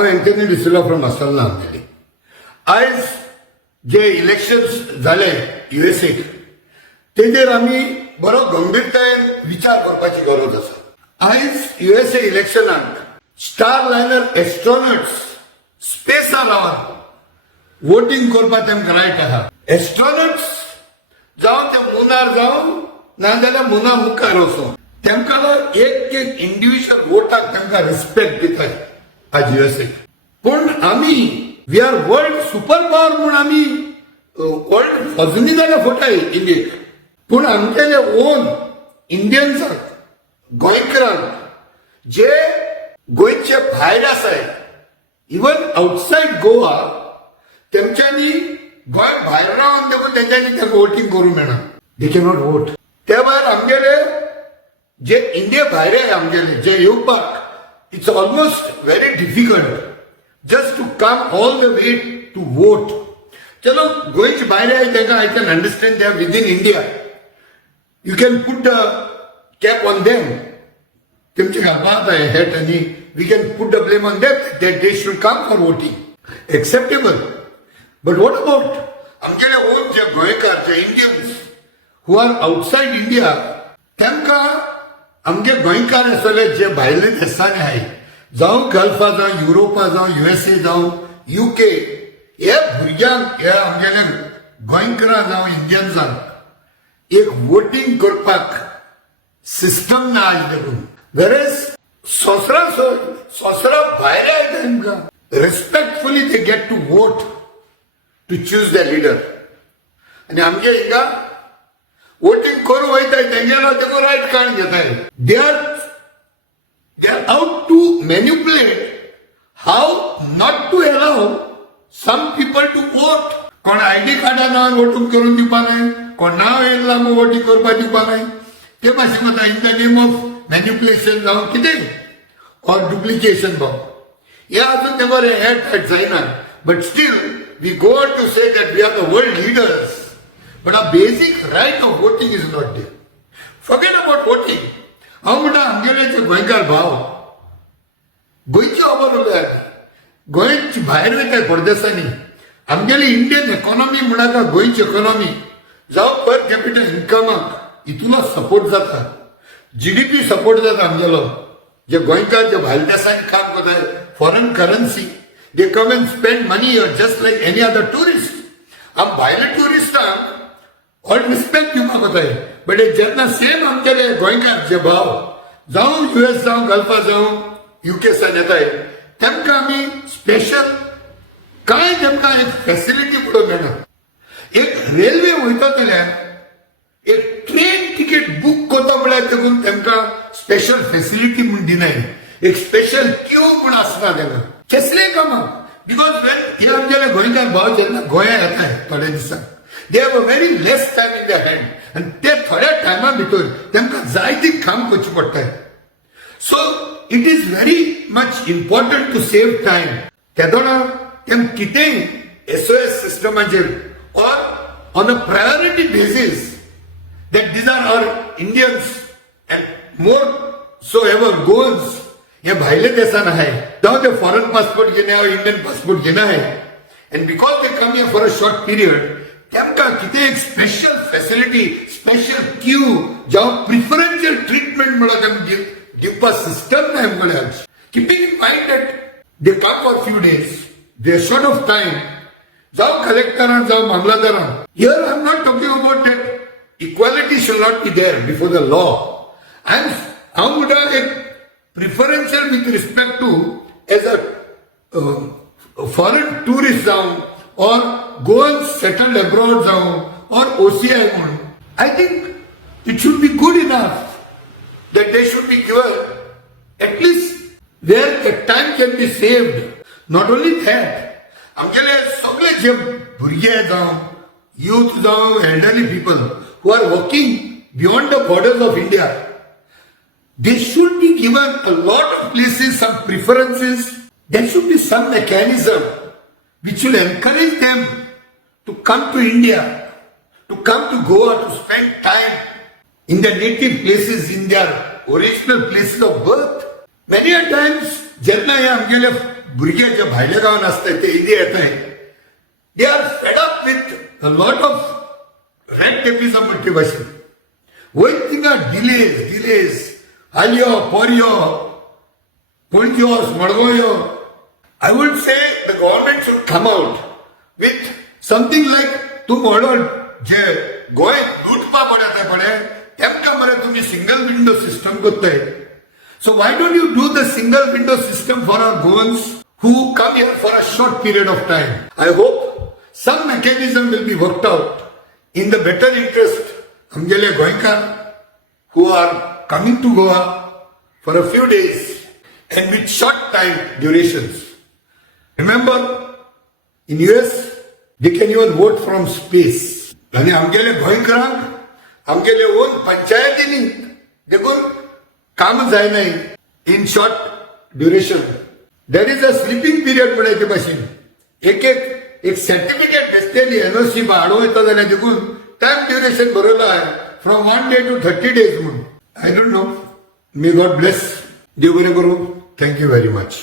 हांव Anthony de Silva from मसाला आमगेली. आयज जे इलेक्शन्स जाले USA तेजेर आमी बरो गंभीरतायेन विचार करपाची गरज आसा. आयज USA इलेक्शनाक स्टार लायनर एस्ट्रोनॉट्स स्पेसार रावन वोटिंग करपाक तेमकां रायट आहा. एस्ट्रोनॉट्स जावं ते मुनार जावं नाजाल्यार मुना मुखार वचून तेमकां एक इंडिव्हिज्युअल वोटाक तेमकां रिस्पेक्ट दिताय आज USA. पूण आमी we are world super power म्हूण आमी वर्ल्ड अजुनी जाल्यार फुटाय इंडियेक. पूण आमगेले ओन इंडियन्साक गोंयकारांक जे गोंयचे भायर आसाय इवन आउटसायड गोवा तेमच्यांनी गोंय भायर रावन देखून तेंच्यांनी ताका वोटींग करूंक मेळना. दे कॅनॉट वोट. त्या भायर आमगेले जे इंडिया भायर आहे आमगेले जे येवपाक it's almost very difficult just to come all the way to vote. चलो गोंयचे भायर आहे तांकां I can understand they are within India. You can put a cap on them. तेमचे घालपाक जाता हेट आनी we can put the blame on them that they should come for voting. Acceptable. But what about आमगेले own जे गोंयकार जे Indians who are outside India तेमकां आमगे गोंयकार आसले जे भायले देशांनी आहाय जावं गल्फा जावं युरोपा जावं USA जावं UK हे भुरग्यांक हे आमगेले गोंयकारां जावं इंडियन्सांक एक वोटींग करपाक सिस्टम ना आज देखून. वेरेज सोसरा भायर आहाय तेमकां respectfully they get to vote to choose the leader. आनी आमगे हिंगा वोटिंग करूं वयताय तेंगेलो तेको रायट काण घेताय. They are out to manipulate how not to allow some people to vote. कोण ID कार्डा नांवान वोटिंग करून दिवपा नाय, कोण नांव येयला मग वोटिंग करपाक दिवपा नाय. ते भाशेन वता in the name of manipulation जावं कितें ऑर डुप्लिकेशन जावं हे अजून ते बरें हे टायट जायना. But still we go on to say that we are the world leaders. But a basic right of voting is not there. Forget about voting. हांव म्हणटा आमगेले जे गोंयकार भाव गोंयचे खबर उलयात गोंयचे भायर वयताय परदेसांनी. आमगेली इंडियन इकॉनॉमी म्हणाका गोंयची इकॉनॉमी जावं पर कॅपिटल इन्कमाक इतलो सपोर्ट जाता. GDP सपोर्ट जाता आमगेलो. जे गोंयकार जे भायर देशांनी काम करताय foreign currency they come and spend money just like any other tourist. आम भायले टुरिस्टांक ऑल रिस्पेक्ट दिवपाक वताय. बट जेन्ना सेम आमगेले गोंयकार जे भाव जावं US जावं गल्फा जावं UK सान येताय तेमकां आमी स्पेशल कांय तेमकां एक फॅसिलिटी पुरो मेळना. एक रेल्वे वयता जाल्यार एक ट्रेन तिकेट बूक करता म्हळ्यार देखून तेमकां स्पेशल फॅसिलिटी म्हूण दिनाय. एक स्पेशल क्यू म्हूण आसना तेंकां कसलेय कामां. बिकॉज वेन हे आमगेले गोंयकार भाव जेन्ना गोंया येताय थोड्या दिसांक they have a very less time in their hand and ते थोड्या टायमा भितर तेमकां जायती काम करची पडटाय. So it is very much important to save time. तेदोना तेम कितेंय SOS सिस्टमाचेर or on a priority basis that these are our Indians and more so ever Goans हे भायले देशान आहाय जावं ते फॉरेन पासपोर्ट घेवन हांव इंडियन पासपोर्ट घेवन आहाय and because they come here for a short period तेमकां कितें एक स्पेशल फॅसिलिटी स्पेशल क्यू जावं प्रिफरन्शियल ट्रीटमेंट म्हणून तेमकां दिवपा सिस्टम ना आमगेले आज. Keeping in mind that they come for few days they are short of time जावं कलेक्टरान जावं मामलादारान. Here I am not talking about that equality should not be there before the law. हांव म्हणटा एक preferential with respect to as a foreign tourist जावं or Goans settled abroad जावं or OCI म्हणून I think it should be good enough that they should be given at least where the time can be saved. Not only that, आमगेले सगळे जे भुरगे जावं youth जावं elderly people who are working beyond the borders of India, they should be given a lot of places, some preferences. There should be some mechanism which will encourage them to come to India, to come to Goa, to spend time in their native places, in their original places of birth. Many a times, जेन्ना हे आमगेले भुरगे जे भायल्या गावान असतात ते इथे येत आहे they are fed up with a lot of red tapism म्हणते भाषेन वयर थिंगा डिलेज आल्यो पोरयो पणज्योस मडगोयो I would say the government should come out with something like तू म्हणून जे गोय लुटपा पडता पडे तेमकां मरे तुम्ही सिंगल विंडो सिस्टम करताय सो why don't you do the single window system for our goans who come here for a short period of time? I hope some mechanism will be worked out in the better interest amgele goinkar who are coming to Goa for a few days and with short time durations. Remember, in US, they can even vote from space. आणि आमगेले गोंयकारांक आमगेले own पंचायतींनी देखून काम जायनाय in short duration. There is a slipping period म्हणून ते भाशेन एक सर्टिफिकेट बेसलेली एनओसी हाडूं येता जाल्यार देखून टायम ड्युरेशन बरयलो आहे फ्रॉम 1 day to 30 days म्हणून. I don't know. May God bless. देव बरें करूं. Thank you very much.